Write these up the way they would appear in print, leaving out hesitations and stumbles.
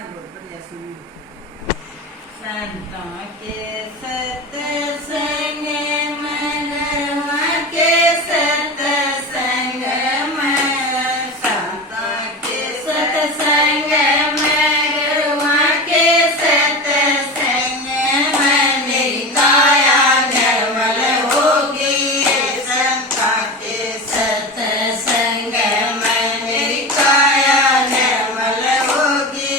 संतों के सत्संग मनवा के सत्संग में, संतों के सत्संग मनवा के सत्संग में मेरी काया निर्मल होगी। संतों के सत्संग में मेरी काया निर्मल होगी।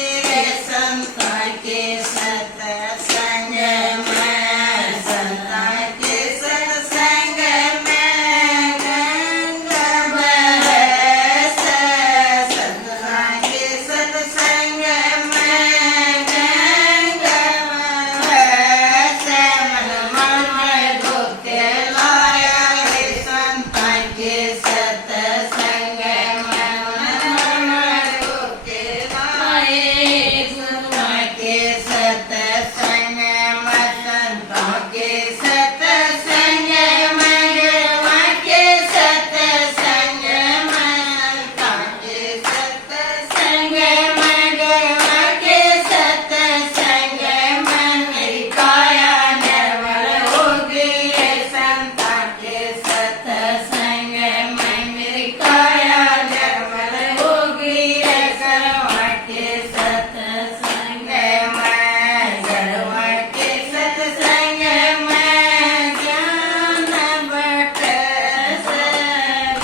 संतों के सत्संग में, संतों के सत्संग में गंगा बरसे। संतों के सत्संग में गंगा बरसे। मन में धोते लाया है संतों के सत्संग में, मन में धोते लाए। संतों के सत्संग में, संतों के सत्संग में, गरवा के सत्संग में, संतों के सत्संग में, गरवा के सत्संग में मेरी काया निर्मल होगी। संतों के सत्संग में मेरी काया निर्मल होगी। गरवा के सत्संग में, गरवा के सत्संग में ज्ञान बरसे।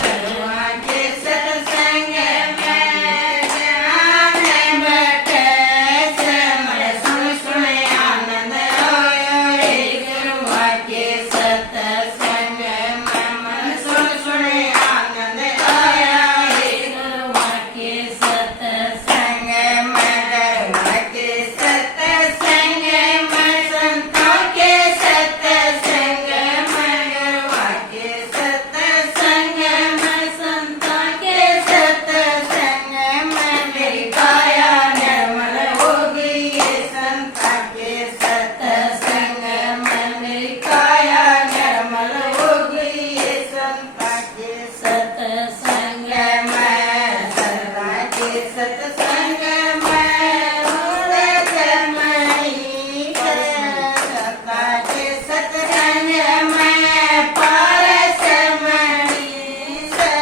गरवा के सत्संग में ज्ञान बरसे। मन सुन सुन आनंद होयो रे। गरवा के सत्संग में मन सुन सुन आनंद आया रे। गरवा के सत्संग में, गरवा के सत्संग में, संतों के सत्संग में, गरवा के सत्संग में, संतों के सत्संग में मेरी काया निर्मल होगी। संतों के सत्संग में मेरी काया निर्मल होगी। संतों के सत्संग में, संतों के सत्संग में उड़त मणि से। संतों के सत्संग में पारस मणि से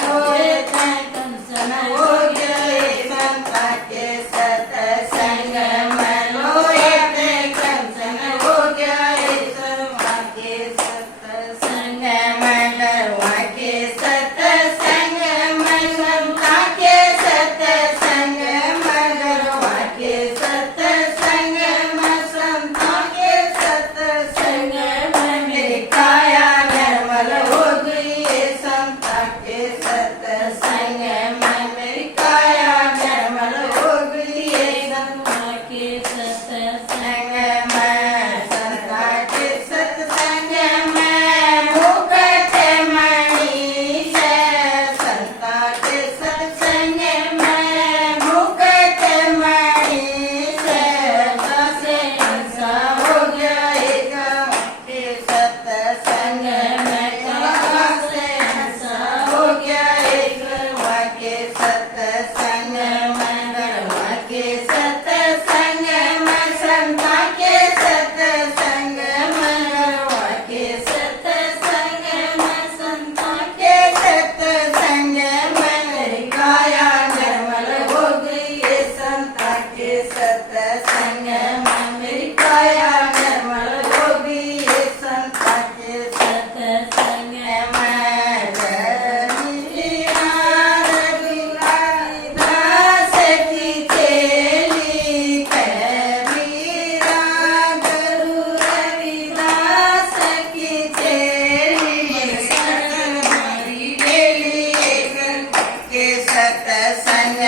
रोहित कंसन हो गए। संतों के सत्संग में रोहित कंसन हो गए। गरवा के सत्संग में, गरवा के सत्संग में, संतों के सत्संग में, गरवा के सत्संग में, संतों के सत्संग में मेरी काया निर्मल होगी। संतों के सत्संग में मेरी काया निर्मल होगी। संतों के सत्संग में, संतों के सत्संग में मुकुट मणि से। संतों के सत्संग में मुकुट मणि से दासे हंसा हो गया। गरवा के सत्संग में दासे हंसा हो गया। गरवा के सत्संग में, गरवा के सत्संग में, संतों के सत्संग में, गरवा के सत्संग में, संतों के सत्संग में मेरी काया निर्मल हो गई। संतों के सत्संग में मेरी काया निर्मल हो गई। संतों के सत्संग में रघुरास की चेली कबीरा। गुरु रविदास की चेली शरण हमारी बेली। के सत्संग